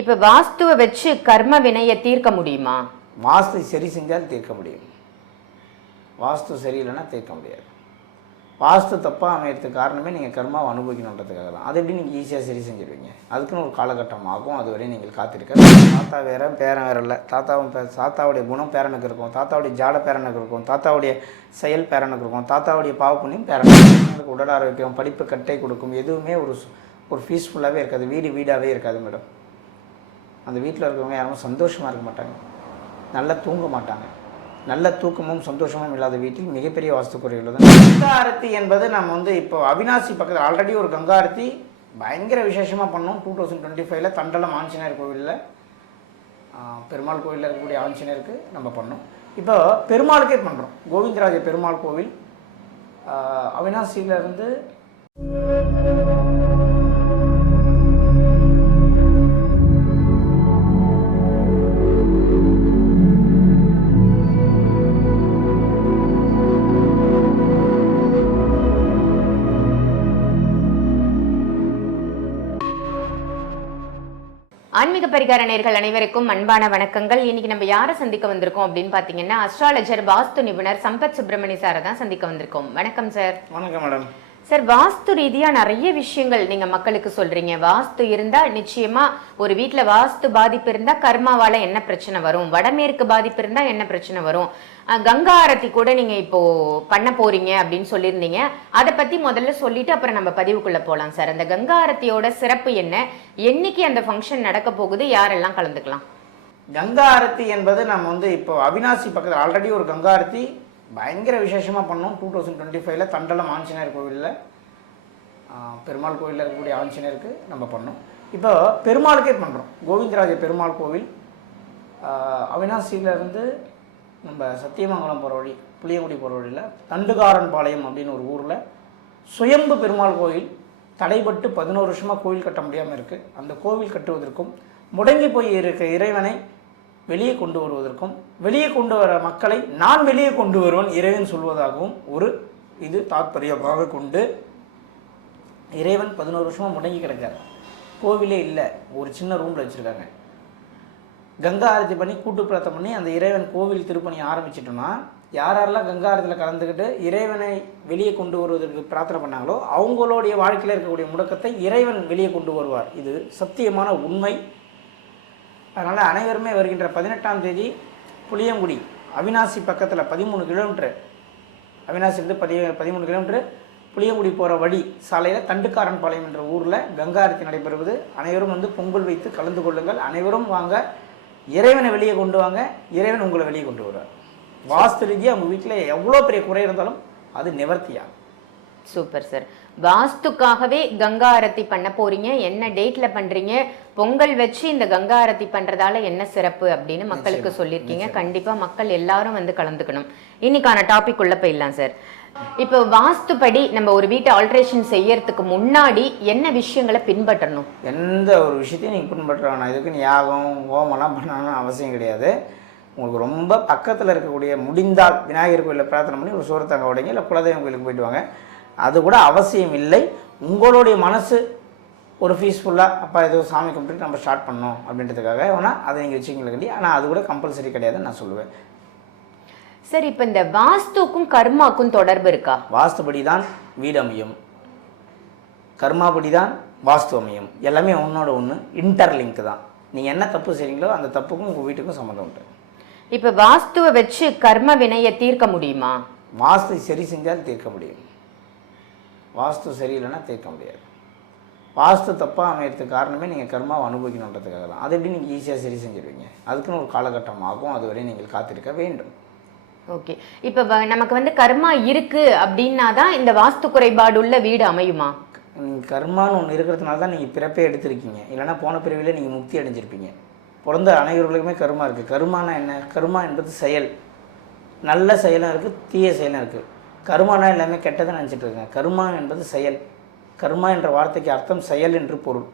இப்ப வாஸ்துவை வச்சு கர்ம வினையை தீர்க்க முடியுமா? வாஸ்து சரி செஞ்சால் தீர்க்க முடியும். வாஸ்து சரியில்லைன்னா தீர்க்க முடியாது. வாஸ்து தப்பாக அமையறதுக்கு காரணமே நீங்கள் கர்மாவை அனுபவிக்கணுன்றதுக்காக தான். அது எப்படி நீங்கள் ஈஸியாக சரி செஞ்சுருவீங்க? அதுக்குன்னு ஒரு காலகட்டம் ஆகும். அதுவரை நீங்கள் காத்திருக்க. தாத்தா வேறு பேரன் வேறு இல்லை. தாத்தாவுடைய குணம் பேரனுக்கு இருக்கும், தாத்தாவுடைய ஜாட பேரனுக்கு இருக்கும், தாத்தாவுடைய செயல் பேரனுக்கு இருக்கும், தாத்தாவுடைய பாவ புண்ணியம் பேரனுக்கு உடல் ஆரோக்கியம், படிப்பு கட்டை கொடுக்கும். எதுவுமே ஒரு பீஸ்ஃபுல்லாகவே இருக்காது. வீடாகவே இருக்காது மேடம். அந்த வீட்டில் இருக்கிறவங்க யாரும் சந்தோஷமாக இருக்க மாட்டாங்க, நல்லா தூங்க மாட்டாங்க. நல்ல தூக்கமும் சந்தோஷமும் இல்லாத வீட்டில் மிகப்பெரிய வாஸ்து குறைகள் தான். கங்கா ஆரத்தி என்பது நம்ம இப்போ அவினாசி பக்கத்தில் ஆல்ரெடி ஒரு கங்கா ஆரத்தி பயங்கர விசேஷமாக பண்ணோம். 2025 தண்டலம் ஆஞ்சநேயர் கோவிலில், பெருமாள் கோவிலில் இருக்கக்கூடிய ஆஞ்சநேயருக்கு நம்ம பண்ணோம். இப்போ பெருமாளுக்கே பண்ணுறோம். கோவிந்தராஜ பெருமாள் கோவில் அவினாசியிலேருந்து ஆன்மீக பரிகார நேயர்கள் அனைவருக்கும் அன்பான வணக்கங்கள். இன்னைக்கு நம்ம யாரை சந்திக்க வந்திருக்கோம் அப்படின்னு பாத்தீங்கன்னா, அஸ்ட்ராலஜர் வாஸ்து நிபுணர் சம்பத் சுப்பிரமணி சாரை தான் சந்திக்க வந்திருக்கோம். வணக்கம் சார். வணக்கம் மேடம். சார், வாஸ்து ரீதியா நிறைய விஷயங்கள் நீங்க மக்களுக்கு சொல்றீங்க. வாஸ்து இருந்தா நிச்சயமா ஒரு வீட்டுல வாஸ்து பாதிப்பு இருந்தா கர்மாவால என்ன பிரச்சனை வரும், வடமேற்கு பாதிப்பு இருந்தா என்ன பிரச்சனை வரும், கங்கா ஆரத்தி கூட நீங்க இப்போ பண்ண போறீங்க அப்படின்னு சொல்லியிருந்தீங்க. அதை பத்தி முதல்ல சொல்லிட்டு அப்புறம் நம்ம பதிவுக்குள்ள போலாம் சார். அந்த கங்கா ஆரத்தியோட சிறப்பு என்ன, என்னைக்கு அந்த ஃபங்க்ஷன் நடக்க போகுது, யாரெல்லாம் கலந்துக்கலாம்? கங்கா ஆரத்தி என்பது நம்ம இப்போ அவினாசி பக்கத்தில் ஆல்ரெடி ஒரு கங்கா ஆரத்தி பயங்கர விசேஷமாக பண்ணோம். 2025 தண்டலம் ஆஞ்சநேயர் கோவிலில், பெருமாள் கோவிலில் இருக்கக்கூடிய ஆஞ்சநேயருக்கு நம்ம பண்ணோம். இப்போ பெருமாளுக்கே பண்ணுறோம். கோவிந்தராஜ பெருமாள் கோவில் அவினாசியிலேருந்து நம்ம சத்தியமங்கலம் போகிற வழி, புளியங்குடி போகிற வழியில் தண்டுகாரன்பாளையம் அப்படின்னு ஒரு ஊரில் சுயம்பு பெருமாள் கோயில் தடைபட்டு 11 வருஷமாக கோவில் கட்ட முடியாமல் இருக்குது. அந்த கோவில் கட்டுவதற்கும் முடங்கி போய் இருக்க இறைவனை வெளியே கொண்டு வருவதற்கும், வெளியே கொண்டு வர மக்களை நான் வெளியே கொண்டு வருவேன் இறைவன் சொல்வதாகவும் ஒரு இது தாற்பயமாக கொண்டு இறைவன் 11 வருஷமாக முடங்கி கிடக்கார். கோவிலே இல்லை, ஒரு சின்ன ரூமில் வச்சுருக்காங்க. கங்கா ஆரத்தி பண்ணி கூட்டு பிரார்த்தனை பண்ணி அந்த இறைவன் கோவில் திருப்பணி ஆரம்பிச்சிட்டோம்னா, யாரெல்லாம் கங்கா ஆரத்தியில் கலந்துக்கிட்டு இறைவனை வெளியே கொண்டு வருவதற்கு பிரார்த்தனை பண்ணாங்களோ அவங்களுடைய வாழ்க்கையில் இருக்கக்கூடிய முடக்கத்தை இறைவன் வெளியே கொண்டு வருவார். இது சத்தியமான உண்மை. அதனால் அனைவருமே வருகின்ற 18ஆம் தேதி புளியங்குடி அவினாசி பக்கத்தில் 13 கிலோமீட்டர், அவினாசிலிருந்து 13 கிலோமீட்டர் புளியங்குடி போகிற வழி சாலையில் தண்டுக்காரன்பாளையம் என்ற ஊரில் கங்கா ஆரத்தி நடைபெறுவது. அனைவரும் பொங்கல் வைத்து கலந்து கொள்ளுங்கள். அனைவரும் வாங்க, இறைவனை வெளியே கொண்டு வாங்க, இறைவன் உங்களை வெளியே கொண்டு வருவார். வாஸ்து ரீதியாக உங்கள் வீட்டில் எவ்வளோ பெரிய குறை இருந்தாலும் அது நிவர்த்தியாகும். Super sir. வாஸ்துக்காகவே கங்கா ஆரத்தி பண்ண போறீங்க, என்ன டேட்ல பண்றீங்க, பொங்கல் வச்சு இந்த கங்கா ஆரத்தி பண்றதால என்ன சிறப்பு அப்படின்னு மக்களுக்கு சொல்லியிருக்கீங்க. கண்டிப்பா மக்கள் எல்லாரும் கலந்துக்கணும். இன்னைக்கான டாபிக் உள்ள போயிடலாம் சார். இப்போ வாஸ்துப்படி நம்ம ஒரு வீட்டை ஆல்ட்ரேஷன் செய்யறதுக்கு முன்னாடி என்ன விஷயங்களை பின்பற்றணும்? எந்த ஒரு விஷயத்தையும் நீங்கள் பின்பற்றணும். இதுக்கு யாகம் ஹோமெல்லாம் பண்ணணும்னு அவசியம் கிடையாது. உங்களுக்கு ரொம்ப பக்கத்தில் இருக்கக்கூடிய முடிந்தால் விநாயகர் கோயிலில் பிரார்த்தனை பண்ணி ஒரு சோரத்தங்க உடைங்க, இல்லை குலதெய்வம் கோயிலுக்கு போயிட்டு வாங்க. அது கூட அவசியம் இல்லை. உங்களுடைய மனசு ஒரு பீஸ்ஃபுல்லாக அப்பா ஏதோ சாமி கும்பிட்டு நம்ம ஸ்டார்ட் பண்ணோம் அப்படின்றதுக்காக வேணால் அதை நீங்கள் வச்சுக்கலண்டி. ஆனால் அது கூட கம்பல்சரி கிடையாதுன்னு நான் சொல்லுவேன். சரி, இப்போ இந்த வாஸ்துக்கும் கர்மாக்கும் தொடர்பு இருக்கா? வாஸ்துபடி தான் வீடு அமையும், கர்மாபடி தான் வாஸ்து அமையும். எல்லாமே ஒன்றோட ஒன்று இன்டர்லிங்க் தான். நீங்கள் என்ன தப்பு செய்கிறீங்களோ அந்த தப்புக்கும் உங்கள் வீட்டுக்கும் சம்மந்தம் உண்டு. இப்போ வாஸ்துவை வச்சு கர்ம வினையை தீர்க்க முடியுமா? வாஸ்து சரி செஞ்சால் தீர்க்க முடியும். வாஸ்து சரியில்லைன்னா தீர்க்க முடியாது. வாஸ்து தப்பாக அமையறதுக்கு காரணமே நீங்கள் கர்மாவை அனுபவிக்கணுன்றதுக்காக தான். அது எப்படி நீங்கள் ஈஸியாக சரி செஞ்சுருவீங்க? அதுக்குன்னு ஒரு காலகட்டம் ஆகும். அதுவரை நீங்கள் காத்திருக்க வேண்டும். ஓகே, இப்போ நமக்கு கர்மா இருக்கு அப்படின்னா தான் இந்த வாஸ்து குறைபாடு உள்ள வீடு அமையுமா? நீங்கள் கர்மான்னு ஒன்று இருக்கிறதுனால தான் நீங்கள் பிறப்பே எடுத்திருக்கீங்க. இல்லைனா போன பிறவியில் நீங்கள் முக்தி அடைஞ்சிருப்பீங்க. பிறந்த அனைவர்களுக்குமே கர்மா இருக்குது. கர்மானா என்ன? கர்மா என்பது செயல். நல்ல செயலும் இருக்குது, தீய செயலும் இருக்குது. கர்மானா எல்லாமே கெட்டதை நினச்சிட்டு இருக்கேன். கர்மா என்பது செயல். கர்மா என்ற வார்த்தைக்கு அர்த்தம் செயல் என்று பொருள்.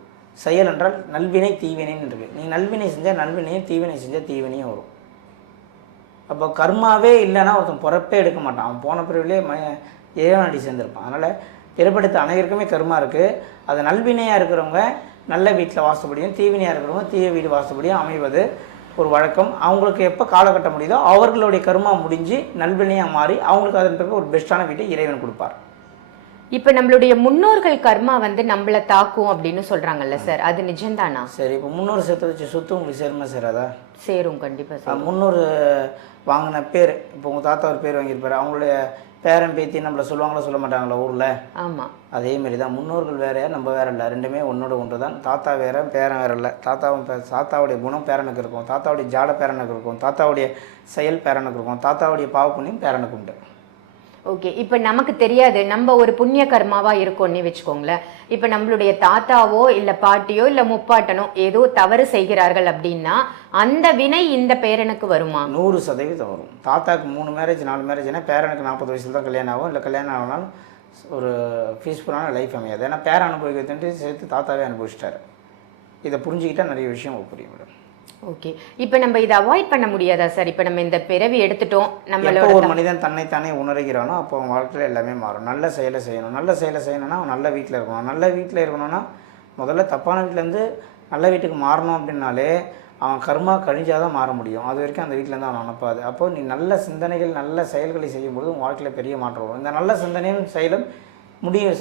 செயல் என்றால் நல்வினை தீவினைன்னு இருக்குது. நீங்கள் நல்வினை செஞ்சால் நல்வினையும், தீவினை செஞ்சால் தீவினையும் வரும். அப்போ கர்மாவே இல்லைன்னா ஒருத்தன் பிறப்பே எடுக்க மாட்டான். அவன் போன பிறவிலே இறைவனடி சேர்ந்திருப்பான். அதனால் பிறப்பெடுத்த அனைவருக்குமே கர்மா இருக்குது. அது நல்வினையாக இருக்கிறவங்க நல்ல வீட்டில் வாஸ்துபடியும், தீவினையாக இருக்கிறவங்க தீய வீடு வாஸ்துபடியும் அமைவது ஒரு வழக்கம். அவங்களுக்கு எப்போ காலகட்டம் முடியுதோ அவர்களுடைய கர்மா முடிஞ்சு நல்வினையாக மாறி அவங்களுக்கு அதன் பிறகு ஒரு பெஸ்ட்டான வீட்டை இறைவன் கொடுப்பார். இப்போ நம்மளுடைய முன்னோர்கள் கர்மா வந்து நம்மளை தாக்கும் அப்படின்னு சொல்றாங்கல்ல சார், அது நிஜம்தானா? சரி, இப்போ முன்னோர் சேர்த்து வச்சு சொத்து உங்களுக்கு சேருமா சேராதா? சேரும், கண்டிப்பாக சார். முன்னோர் வாங்கின பேர், இப்போ உங்கள் தாத்தா ஒரு பேர் வாங்கியிருப்பார், அவங்களுடைய பேரன் பேத்தி நம்மளை சொல்லுவாங்களா சொல்ல மாட்டாங்களா ஊரில்? ஆமாம், அதேமாரி தான் முன்னோர்கள் வேற நம்ம வேற இல்லை, ரெண்டுமே ஒன்றோட ஒன்று தான். தாத்தா வேற பேரன் வேற இல்லை. தாத்தாவுடைய குணம் பேரனுக்கு இருக்கும், தாத்தாவுடைய ஜாட பேரனுக்கு இருக்கும், தாத்தாவுடைய செயல் பேரனுக்கு இருக்கும், தாத்தாவுடைய பாவ புண்ணியம் பேரனுக்கு உண்டு. ஓகே, இப்போ நமக்கு தெரியாது, நம்ம ஒரு புண்ணிய கர்மாவா இருக்கோம்னு வச்சுக்கோங்களேன். இப்போ நம்மளுடைய தாத்தாவோ இல்லை பாட்டியோ இல்லை முப்பாட்டனோ ஏதோ தவறு செய்கிறார்கள் அப்படின்னா அந்த வினை இந்த பேரனுக்கு வருமா? 100% வரும். தாத்தாவுக்கு 3 மேரேஜ் 4 மேரேஜ்னா பேரனுக்கு 40 வயசுல தான் கல்யாணம் ஆகும். இல்லை கல்யாணம் ஆகினாலும் ஒரு பீஸ்ஃபுல்லான லைஃப் அமையாது. ஏன்னா பேரன் அனுபவிக்கிறதுன்ட்டு சேர்த்து தாத்தாவே அனுபவிச்சிட்டாரு. இதை புரிஞ்சுக்கிட்டால் நிறைய விஷயம் புரியும் மேடம். ஓகே, இப்போ நம்ம இதை அவாய்ட் பண்ண முடியாதா சார்? இப்போ நம்ம இந்த பிறவி எடுத்துட்டோம், நம்மளோட ஒரு மனிதன் தன்னைத்தானே உணர்கிறானோ அப்போ அவன் வாழ்க்கையில் எல்லாமே மாறும். நல்ல செயலை செய்யணும். நல்ல செயலை செய்யணும்னா அவன் நல்ல வீட்டில் இருக்கணும். நல்ல வீட்டில் இருக்கணும்னா முதல்ல தப்பான வீட்டிலேருந்து நல்ல வீட்டுக்கு மாறணும் அப்படின்னாலே அவன் கர்மா கழிஞ்சாதான் மாற முடியும். அது வரைக்கும் அந்த வீட்டிலேருந்து அவன் அனுப்பாது. அப்போது நீ நல்ல சிந்தனைகள் நல்ல செயல்களை செய்யும்போது உன் வாழ்க்கையில் பெரிய மாற்றம் வரும். இந்த நல்ல சிந்தனையும் செயலும்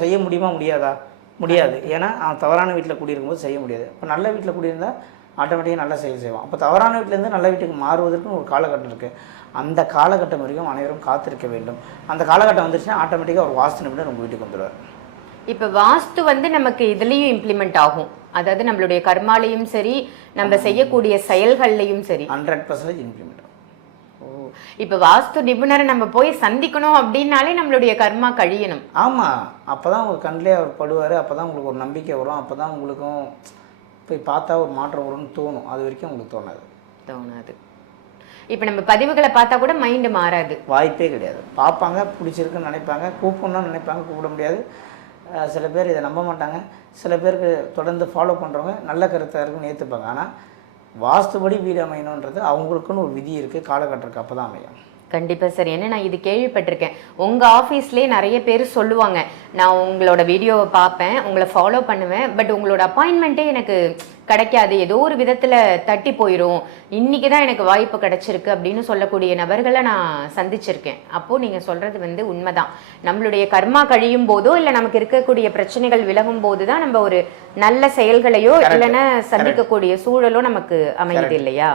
செய்ய முடியுமா? முடியாதா? முடியாது. ஏன்னா அவன் தவறான வீட்டில் குடியிருக்கும்போது செய்ய முடியாது. இப்போ நல்ல வீட்டில் குடியிருந்தால் ஆட்டோமேட்டிக்காக நல்ல செயல் செய்வான். அப்போ தவறான வீட்டிலேருந்து நல்ல வீட்டுக்கு மாறுவதற்குன்னு ஒரு காலகட்டம் இருக்குது. அந்த காலகட்டம் வரைக்கும் அனைவரும் காத்திருக்க வேண்டும். அந்த காலகட்டம் வந்துருச்சுன்னா ஆட்டோமேட்டிக்காக ஒரு வாஸ்து நிபுணர் உங்கள் வீட்டுக்கு வந்துடுவார். இப்போ வாஸ்து வந்து நமக்கு இதுலேயும் இம்ப்ளிமெண்ட் ஆகும், அதாவது நம்மளுடைய கர்மாலையும் சரி நம்ம செய்யக்கூடிய செயல்கள்லையும் சரி 100% இம்ப்ளிமெண்ட் ஆகும். ஓ, இப்போ வாஸ்து நிபுணரை நம்ம போய் சந்திக்கணும் அப்படின்னாலே நம்மளுடைய கர்மா கழியணும். ஆமாம், அப்போ தான் உங்கள் கண்ணிலே அவர் படுவார். அப்போ தான் உங்களுக்கு ஒரு நம்பிக்கை வரும். அப்போ தான் உங்களுக்கும் போய் பார்த்தா ஒரு மாற்றம் வரும்னு தோணும். அது வரைக்கும் உங்களுக்கு தோணாது. இப்போ நம்ம பதிவுகளை பார்த்தா கூட மைண்டு மாறாது, வாய்ப்பே கிடையாது. பார்ப்பாங்க, பிடிச்சிருக்குன்னு நினைப்பாங்க, கூப்பிடணும்னு நினைப்பாங்க, கூப்பிட முடியாது. சில பேர் இதை நம்ப மாட்டாங்க. சில பேருக்கு தொடர்ந்து ஃபாலோ பண்ணுறவங்க நல்ல கருத்தாக இருக்குன்னு ஏற்றுப்பாங்க. ஆனால் வாஸ்துபடி வீடு அமையணுன்றது அவங்களுக்குன்னு ஒரு விதி இருக்குது, காலகட்டத்துக்கு அப்போ தான் அமையும். கண்டிப்பாக சார். ஏன்னா நான் இது கேள்விப்பட்டிருக்கேன், உங்கள் ஆஃபீஸ்லேயே நிறைய பேர் சொல்லுவாங்க, நான் உங்களோட வீடியோவை பார்ப்பேன், உங்களை ஃபாலோ பண்ணுவேன், பட் உங்களோட அப்பாயின்மெண்ட்டே எனக்கு கிடைக்காது, ஏதோ ஒரு விதத்தில் தட்டி போயிடும், இன்றைக்கி தான் எனக்கு வாய்ப்பு கிடைச்சிருக்கு அப்படின்னு சொல்லக்கூடிய நபர்களை நான் சந்திச்சிருக்கேன். அப்போது நீங்கள் சொல்கிறது வந்து உண்மைதான். நம்மளுடைய கர்மா கழியும் போதோ இல்லை நமக்கு இருக்கக்கூடிய பிரச்சனைகள் விலகும் போது தான் நம்ம ஒரு நல்ல செயல்களையோ இல்லைன்னா சந்திக்கக்கூடிய சூழலோ நமக்கு அமையுது இல்லையா?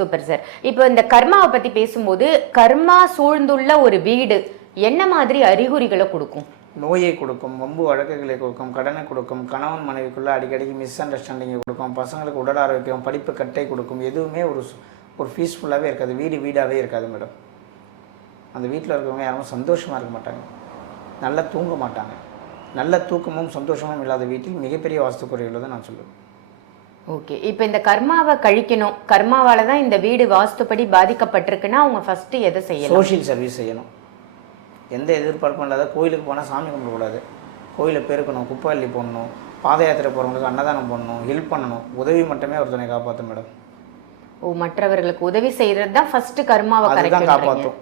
Super sir. இப்போ இந்த கர்மாவை பற்றி பேசும்போது கர்மா சூழ்ந்துள்ள ஒரு வீடு என்ன மாதிரி அறிகுறிகளை கொடுக்கும்? நோயை கொடுக்கும், வம்பு வழக்குகளை கொடுக்கும், கடனை கொடுக்கும், கணவன் மனைவிக்குள்ளே அடிக்கடிக்கு மிஸ் அண்டர்ஸ்டாண்டிங்கை கொடுக்கும், பசங்களுக்கு உடல் ஆரோக்கியம், படிப்பு கட்டை கொடுக்கும். எதுவுமே ஒரு பீஸ்ஃபுல்லாகவே இருக்காது. வீடாகவே இருக்காது மேடம். அந்த வீட்டில் இருக்கிறவங்க யாரும் சந்தோஷமாக இருக்க மாட்டாங்க, நல்லா தூங்க மாட்டாங்க. நல்ல தூக்கமும் சந்தோஷமும் இல்லாத வீட்டில் மிகப்பெரிய வாஸ்து குறைகள் தான் நான் சொல்லுவேன். ஓகே, இப்போ இந்த கர்மாவை கழிக்கணும், கர்மாவால் தான் இந்த வீடு வாஸ்துப்படி பாதிக்கப்பட்டிருக்குன்னா அவங்க ஃபஸ்ட்டு எதை செய்யணும்? சோஷியல் சர்வீஸ் செய்யணும். எந்த எதிர்பார்ப்பும் இல்லாத கோயிலுக்கு போனால் சாமி கும்பிடக்கூடாது, கோயிலை பெருக்கணும், குப்பை அள்ளி போடணும், பாத யாத்திரை போகிறவங்களுக்கு அன்னதானம் பண்ணணும், ஹெல்ப் பண்ணணும். உதவி மட்டுமே ஒருத்தனை காப்பாற்றும் மேடம். ஓ, மற்றவர்களுக்கு உதவி செய்கிறது தான் ஃபஸ்ட்டு கர்மாவை காப்பாற்றும்.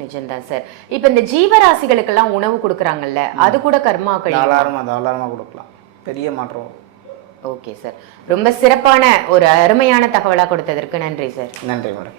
நிஜம்தான் சார். இப்போ இந்த ஜீவராசிகளுக்கெல்லாம் உணவு கொடுக்குறாங்கல்ல, அது கூட கர்மா கழியும்? தாராளமாக கொடுக்கலாம், பெரிய மாற்றம். ஓகே சார், ரொம்ப சிறப்பான ஒரு அருமையான தகவலாக கொடுத்ததற்கு நன்றி சார். நன்றி மேடம்.